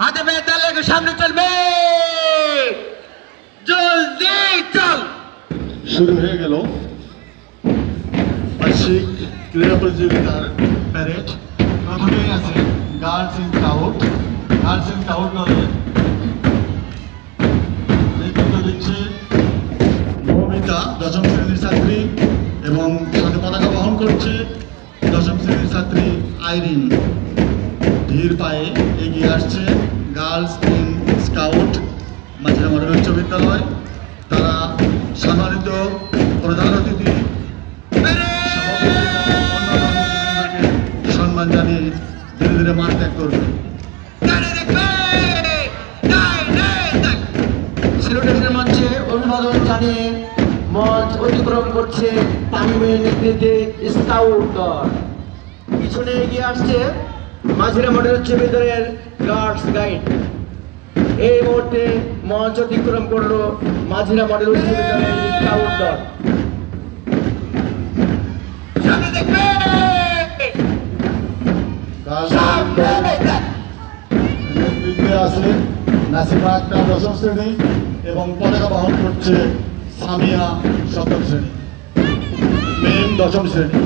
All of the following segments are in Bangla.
হাতে মেয়ে লেগে সামনে চলবে, জলদি চল। শুরু হয়ে গেল বার্ষিক ক্রীড়া প্রতিযোগিতার প্যারেড। প্রথমেই আছে girls in scout. Girls in scout দলে নেতৃত্ব দিচ্ছে মৌমিতা, দশম শ্রেণীর ছাত্রী, এবং সাথে পতাকা বহন করছে দশম শ্রেণীর ছাত্রী আইরিন। ধীর পায়ে এগিয়ে আসছে গার্লস ইন স্কাউট মাঝিরা মডেল উচ্চ বিদ্যালয়। তারা সম্মানিত প্রধান অতিথি সম্মান জানিয়ে ধীরে ধীরে মাঠ ত্যাগ করবে। সেলিব্রেশনের মঞ্চে অভিবাদন জানিয়ে মঞ্চ অতিক্রম করছে তামিমের নেতৃত্বে স্কাউট দল। পিছনে এগিয়ে আসছে মাঝিরা মডেল উচ্চ বিদ্যালয়ের গার্লস গাইড। এই মুহূর্তে মঞ্চ অতিক্রম করলো মাঝিরা মডেল উচ্চ বিদ্যালয়ের স্কাউট দল। নেতৃত্বে আছে নাসিমা আক্তার দশম শ্রেণী এবং পতাকা বহন করছে সামিয়া সপ্তম শ্রেণী, মেম দশম শ্রেণী।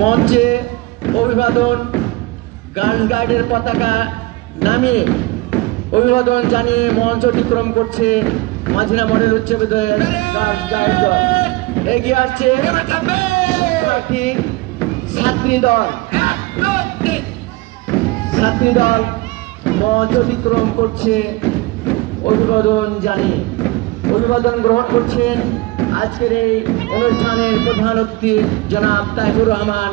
মঞ্চে অভিবাদন গার্লস গাইডের পতাকা নামিয়ে অভিবাদন জানিয়ে মঞ্চ অতিক্রম করছে মাঝিরা মডেল উচ্চ বিদ্যালয়ের গার্লস গাইড দল। এগিয়ে আসছে শিক্ষার্থী ছাত্রী দল। ছাত্রী দল মঞ্চ অতিক্রম করছে অভিবাদন জানিয়ে। অভিবাদন গ্রহণ করছেন আজকের এই অনুষ্ঠানের প্রধান অতিথি জনাব তাইফুর রহমান,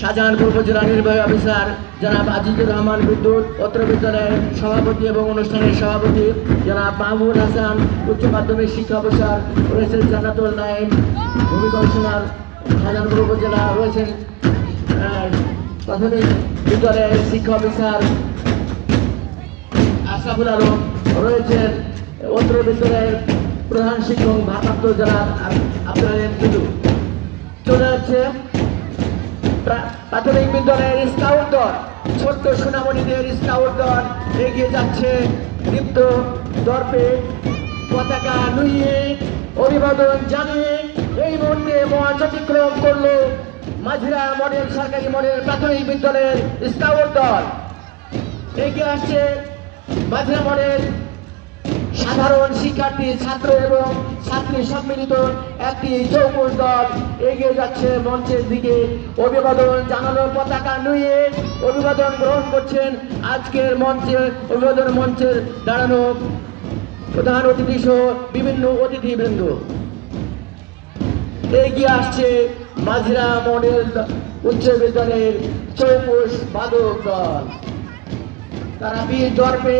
শাহজাহানপুর উপজেলা নির্বাহী অফিসার জনাব আজিজুর রহমান বিদ্যুৎ, অত্র বিদ্যালয়ের সভাপতি এবং অনুষ্ঠানের সভাপতি জনাব মাহবুব হাসান, উচ্চ মাধ্যমিক শিক্ষা অফিসার রয়েছেন জান্নাতুল নাইম, ভূমি কমিশনার শাহজাহানপুর উপজেলা রয়েছেন প্রাথমিক বিদ্যালয়ের শিক্ষা অফিসার আশরাফুল আলম, রয়েছেন অত্র বিদ্যালয়ের প্রধান শিক্ষক ভারপ্রাপ্ত জনাব আপনাদের বিদু। চলে যাচ্ছে প্রাথমিক বিদ্যালয়ের স্কাউট দল, ছোট্ট সোনামণিদের স্কাউট দল এগিয়ে যাচ্ছে দীপ্ত দর্পে পতাকা নুইয়ে অভিবাদন জানিয়ে। এই মুহূর্তে মঞ্চ অতিক্রম করলো মাঝিরা মডেল সরকারি মডেল প্রাথমিক বিদ্যালয়ের স্কাউট দল। এগিয়ে আসছে মাঝিরা মডেল সাধারণ শিক্ষার্থী, ছাত্র এবং ছাত্রী সম্মিলিত একটি চৌকস দল এগিয়ে যাচ্ছে মঞ্চের দিকে। অভিবাদন জানানো পতাকা নুয়ে অভিবাদন গ্রহণ করছেন আজকের মঞ্চে অভিবাদন মঞ্চের দাঁড়ানো প্রধান অতিথি সহ বিভিন্ন অতিথিবৃন্দ। এগিয়ে আসছে মাঝিরা মডেল উচ্চ বিদ্যালয়ের চৌকস বাদক দল। তারা বীর দর্পে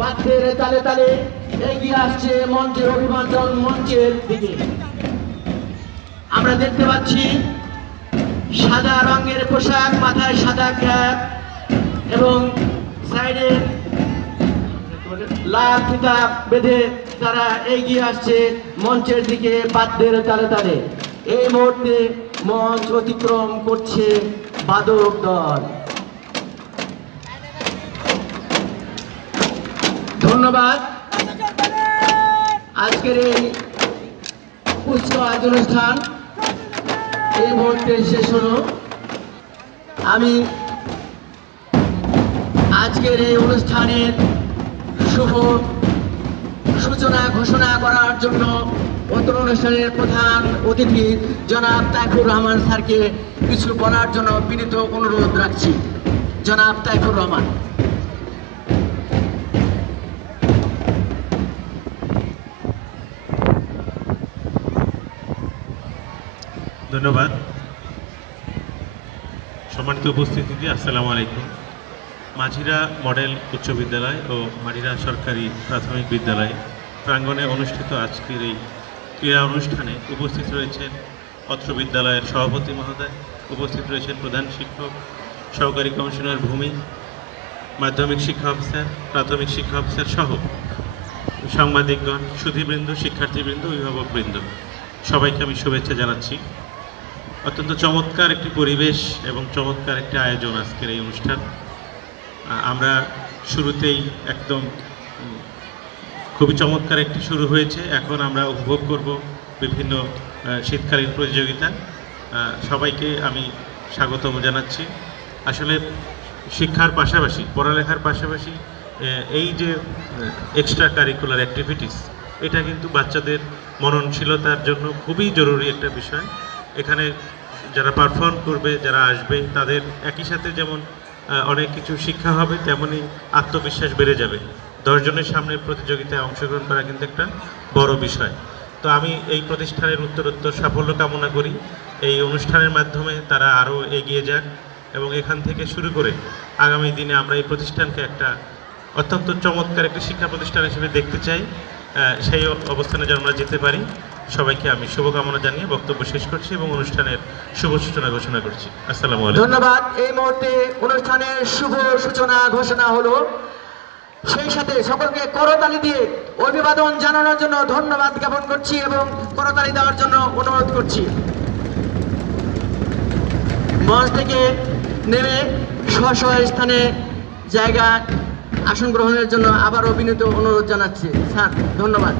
বাদ্যের তালে তালে এগিয়ে আসছে মঞ্চের অভিবাদন মঞ্চের দিকে। আমরা দেখতে পাচ্ছি সাদা রঙের পোশাক, মাথায় সাদা ক্যাপ এবং সাইডে লাল ফিতা বেঁধে তারা এগিয়ে আসছে মঞ্চের দিকে বাদ্যের তালে তালে। এই মুহূর্তে মঞ্চ অতিক্রম করছে বাদক দল। ধন্যবাদ। আজকের এই কুচকাওয়াজ অনুষ্ঠান এই মুহূর্তে শেষ হলো। আমি আজকের এই অনুষ্ঠানের শুভ সূচনা ঘোষণা করার জন্য অত্র অনুষ্ঠানের প্রধান অতিথি জনাব তাইফুর রহমান স্যারকে কিছু বলার জন্য বিনীত অনুরোধ রাখছি। জনাব তাইফুর রহমান। ধন্যবাদ। সম্মানিত উপস্থিতি, আসসালামু আলাইকুম। মাঝিরা মডেল উচ্চ বিদ্যালয় ও মাঝিরা সরকারি প্রাথমিক বিদ্যালয় প্রাঙ্গণে অনুষ্ঠিত আজকের এই ক্রীড়া অনুষ্ঠানে উপস্থিত রয়েছেন অত্র বিদ্যালয়ের সভাপতি মহোদয়, উপস্থিত রয়েছেন প্রধান শিক্ষক, সহকারী কমিশনার ভূমি, মাধ্যমিক শিক্ষা অফিসার, প্রাথমিক শিক্ষা অফিসার সহ সাংবাদিকগণ, সুধীবৃন্দ, শিক্ষার্থীবৃন্দ, অভিভাবকবৃন্দ, সবাইকে আমি শুভেচ্ছা জানাচ্ছি। অত্যন্ত চমৎকার একটি পরিবেশ এবং চমৎকার একটি আয়োজন আজকের এই অনুষ্ঠান। আমরা শুরুতেই একদম খুবই চমৎকার একটি শুরু হয়েছে। এখন আমরা উপভোগ করব বিভিন্ন শীতকালীন প্রতিযোগিতা। সবাইকে আমি স্বাগতম জানাচ্ছি। আসলে শিক্ষার পাশাপাশি, পড়ালেখার পাশাপাশি এই যে এক্সট্রা কারিকুলার অ্যাক্টিভিটিস, এটা কিন্তু বাচ্চাদের মননশীলতার জন্য খুবই জরুরি একটা বিষয়। এখানে যারা পারফর্ম করবে, যারা আসবে, তাদের একই সাথে যেমন অনেক কিছু শিক্ষা হবে, তেমনই আত্মবিশ্বাস বেড়ে যাবে। 10 জনের সামনে প্রতিযোগিতায় অংশগ্রহণ করা কিন্তু একটা বড় বিষয়। তো আমি এই প্রতিষ্ঠানের উত্তরোত্তর সাফল্য কামনা করি। এই অনুষ্ঠানের মাধ্যমে তারা আরও এগিয়ে যাক এবং এখান থেকে শুরু করে আগামী দিনে আমরা এই প্রতিষ্ঠানকে একটা অত্যন্ত চমৎকার একটি শিক্ষা প্রতিষ্ঠান হিসেবে দেখতে চাই। সেই অবস্থানে যেন আমরা যেতে পারি। সবাইকে আমি শুভকামনা জানিয়ে বক্তব্য শেষ করছি এবং অনুষ্ঠানের শুভ সূচনা ঘোষণা করছি। আসসালামু আলাইকুম। ধন্যবাদ। এই মুহূর্তে অনুষ্ঠানের শুভ সূচনা ঘোষণা হলো। সেই সাথে সকলকে করতালি দিয়ে অভিবাদন জানানোর জন্য ধন্যবাদ জ্ঞাপন করছি এবং করতালি দেওয়ার জন্য অনুরোধ করছি। মঞ্চ থেকে নেমে স্ব স্থানে জায়গা আসন গ্রহণের জন্য আবারও বিনীত অনুরোধ জানাচ্ছি। স্যার, ধন্যবাদ।